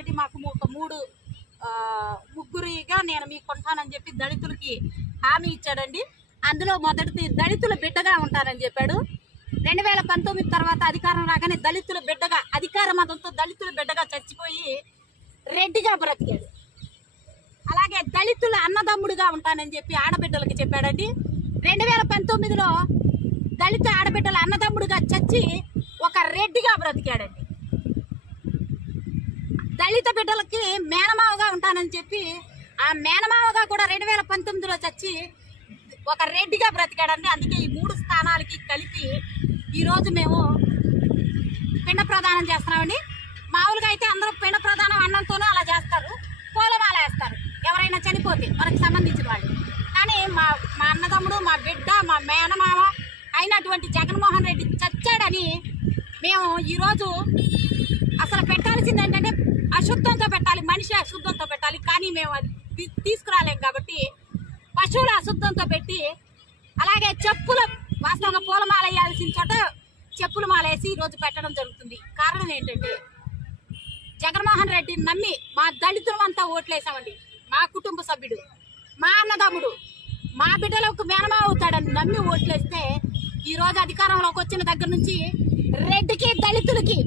రెడ్డి మాకు ఒక ముగ్గురిగా నేను మీకు కొంటానని చెప్పి దళితులకి హామీ ఇచ్చాడండి. అందులో మొదటిది దళితుల బిడ్డగా ఉంటానని చెప్పాడు. 2019 తర్వాత అధికారం రాగానే దళితుల బిడ్డగా, అధికార మతంతో దళితుల బిడ్డగా చచ్చిపోయి రెడ్డిగా బ్రతికాడు. అలాగే దళితుల అన్నదమ్ముడిగా ఉంటానని చెప్పి ఆడబిడ్డలకి చెప్పాడండి. 2019లో దళిత ఆడబిడ్డల అన్నదమ్ముడిగా చచ్చి ఒక రెడ్డిగా బ్రతికాడండి. దళిత బిడ్డలకి మేనమావగా ఉంటానని చెప్పి ఆ మేనమావగా కూడా 2019లో చచ్చి ఒక రెడ్డిగా బ్రతికాడండి. అందుకే ఈ 3 స్థానాలకి కలిపి ఈరోజు మేము పిండ ప్రదానం చేస్తున్నామండి. మామూలుగా అయితే అందరూ పిండ ప్రదానం అన్నంతోనే అలా చేస్తారు, పూలమాల వేస్తారు ఎవరైనా చనిపోతే మనకు సంబంధించిన వాళ్ళు. కానీ మా అన్నదమ్ముడు, మా బిడ్డ, మా మేనమామ అయినటువంటి జగన్మోహన్ రెడ్డి చచ్చాడని మేము ఈరోజు అసలు పెట్టాల్సింది ఏంటంటే అశుద్ధంతో పెట్టాలి, మనిషి అశుద్ధంతో పెట్టాలి. కానీ మేము అది తీసుకురాలేం కాబట్టి పశువుల అశుద్ధంతో పెట్టి, అలాగే చెప్పుల వాస్తవంగా పూలమాల వేయాల్సిన చోట చెప్పుల మాల వేసి ఈరోజు పెట్టడం జరుగుతుంది. కారణం ఏంటంటే జగన్మోహన్ రెడ్డిని నమ్మి మా దళితులమంతా ఓట్లేసామండి. మా కుటుంబ సభ్యుడు, మా అన్నదమ్ముడు, మా బిడ్డలకు మేనమా అవుతాడని నమ్మి ఓట్లేస్తే ఈరోజు అధికారంలోకి వచ్చిన దగ్గర నుంచి రెడ్డికి దళితులకి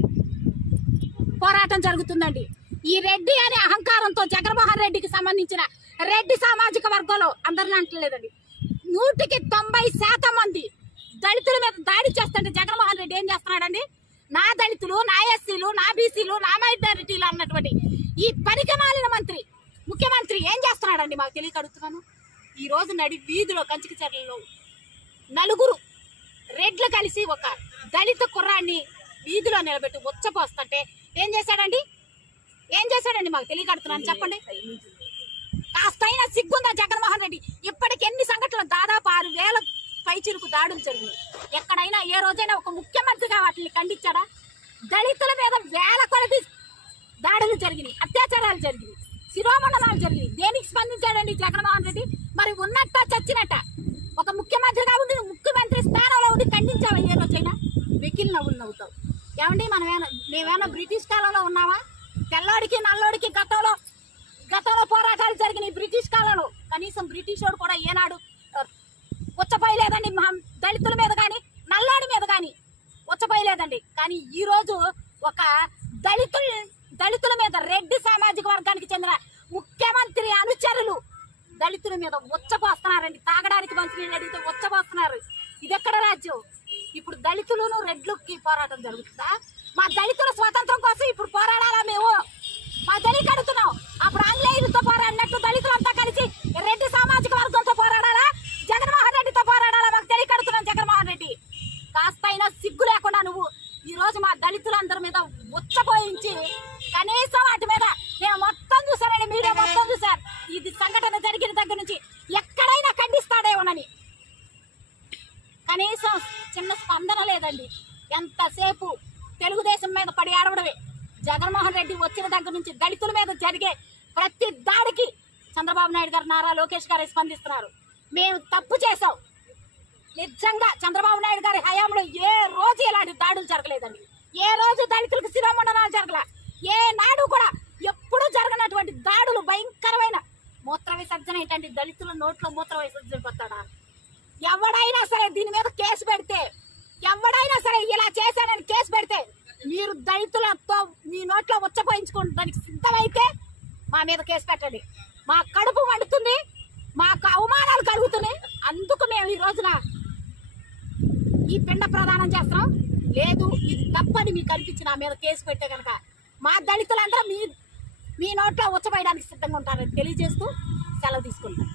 పోరాటం జరుగుతుందండి. ఈ రెడ్డి అనే అహంకారంతో జగన్మోహన్ రెడ్డికి సంబంధించిన రెడ్డి సామాజిక వర్గంలో అందరిని అంటలేదండి, 100% మంది దళితుల మీద దాడి చేస్తుంటే జగన్మోహన్ రెడ్డి ఏం చేస్తున్నాడండి? నా దళితులు, నా ఎస్సీలు, నా బీసీలు, నా మైనారిటీలు అన్నటువంటి ఈ పరికమాలిన ముఖ్యమంత్రి ఏం చేస్తున్నాడండి మాకు తెలియక అడుగుతున్నాను. ఈ రోజు నడి వీధిలో కంచికచర్లలో 4 రెడ్లు కలిసి ఒక దళిత కుర్రాన్ని వీధిలో నిలబెట్టి ఉచ్చపోస్తుంటే ఏం చేశాడండి మాకు తెలియక అడుగుతున్నాను, చెప్పండి. కాస్తైనా సిగ్గుందా జగన్మోహన్ రెడ్డి? ఇప్పటికి ఎన్ని సంఘటనలు, దాదాపు 6,000 పైచిరుకు దాడులు జరిగినాయి. ఎక్కడైనా ఏ రోజైనా ఒక ముఖ్యమంత్రిగా వాటిని ఖండించాడా? దళితుల మీద వేల కొలది దాడులు జరిగినాయి, అత్యాచారాలు జరిగినాయి, శిరోమండనాలు జరిగినాయి. దేనికి స్పందించాడండి జగన్మోహన్ రెడ్డి? మరి ఉన్నట్ట చచ్చినట్ట ఒక ముఖ్యమంత్రిగా ఉండి ముఖ్యమంత్రి స్థానంలో ఉండి ఖండించావా ఏ రోజైనా? వెకిల్ నవ్వులు నవ్వుతావు. ఏమండి మేమేమన్నా బ్రిటిష్ కాలంలో ఉన్నామా? తెల్లోడికి నల్లోడికి గతంలో పోరాటాలు జరిగినాయి బ్రిటిష్ కాలంలో. కనీసం బ్రిటిష్ వాడు కూడా ఏనాడు ఉచ్చపోయలేదండి మా దళితుల మీద కానీ నల్లాడి మీద కానీ ఉచ్చపోయలేదండి. కానీ ఈ రోజు ఒక దళితుల మీద రెడ్డి సామాజిక వర్గానికి చెందిన ముఖ్యమంత్రి అనుచరులు దళితుల మీద ఉచ్చపోస్తున్నారండి. తాగడానికి మంచినీళ్ళు అడిగితే ఉచ్చపోస్తున్నారు. ఇది ఎక్కడ రాజ్యం? ఇప్పుడు దళితులను రెడ్లకి పోరాటం జరుగుతుందా? మా దళితుల స్వాతంత్రం కోసం ఇప్పుడు పోరాడాలా మేము? మా దళితులు అడుగుతున్నాం. అప్పుడు ఆంగ్లేయులతో పోరాడినట్టు దళితులంతా కలిసి రెడ్డి సామాజిక వర్గంతో పోరాడాలా, జగన్మోహన్ రెడ్డితో పోరాడాలా? మాకు తెలియక అడుగుతున్నాం. జగన్మోహన్ రెడ్డి కాస్తైనా సిగ్గు లేకుండా నువ్వు ఈ రోజు మా దళితులందరి మీద ఉచ్చపోయించి కనీసం వాటి మీద నేను మొత్తం చూసానండి, మీడియా మొత్తం చూసారు. ఇది సంఘటన జరిగిన దగ్గర నుంచి ఎక్కడైనా ఖండిస్తాడేమోనని కనీసం చిన్న స్పందన లేదండి. ఎంతసేపు తెలుగుదేశం మీద పడి ఆడవడమే. జగన్మోహన్ రెడ్డి వచ్చిన దగ్గర నుంచి దళితుల మీద జరిగే ప్రతి దాడికి చంద్రబాబు నాయుడు గారు, నారా లోకేష్ గారు స్పందిస్తున్నారు. మేము తప్పు చేశాం. నిజంగా చంద్రబాబు నాయుడు గారి హయాంలో ఏ రోజు ఇలాంటి దాడులు జరగలేదండి. ఏ రోజు దళితులకు శిరోమండనాలు జరగల. ఏ నాడు కూడా ఎప్పుడు జరగనటువంటి దాడులు, భయంకరమైన మూత్ర విసర్జన ఏంటండి? దళితుల నోట్లో మూత్ర విసర్జన పెడతాడా? ఎవడైనా సరే దీని మీద కేసు పెడితే, ఎవడైనా సరే ఇలా చేశాడని కేసు పెడితే మీరు దళితులతో మీ నోట్లో ఉచ్చపోయించుకోవడానికి సిద్ధమైతే మా మీద కేసు పెట్టండి. మా కడుపు మండుతుంది, మాకు అవమానాలు కలుగుతున్నాయి. అందుకు మేము ఈ రోజున ఈ పిండ ప్రదానం చేస్తున్నాం. లేదు ఇది తప్పని మీకు అనిపించి నా మీద కేసు పెట్టే కనుక మా దళితులందరూ మీ నోట్లో ఉచ్చపోయడానికి సిద్ధంగా ఉంటారని తెలియజేస్తూ సెలవు తీసుకుంటాం.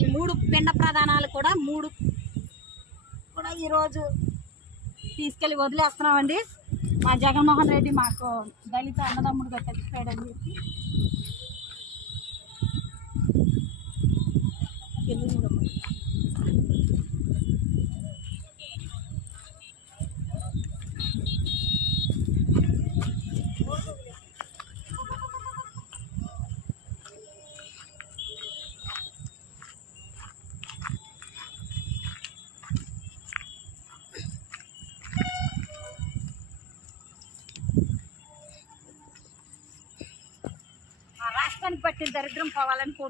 ఈ 3 పిండ ప్రదానాలు కూడా ఈరోజు తీసుకెళ్లి వదిలేస్తున్నామండి. మా జగన్మోహన్ రెడ్డి మాకు దళిత అన్నదమ్ముడుగా చచ్చిపోయాడని చెప్పి లోకానికి పట్టిన దరిద్రం పోవాలని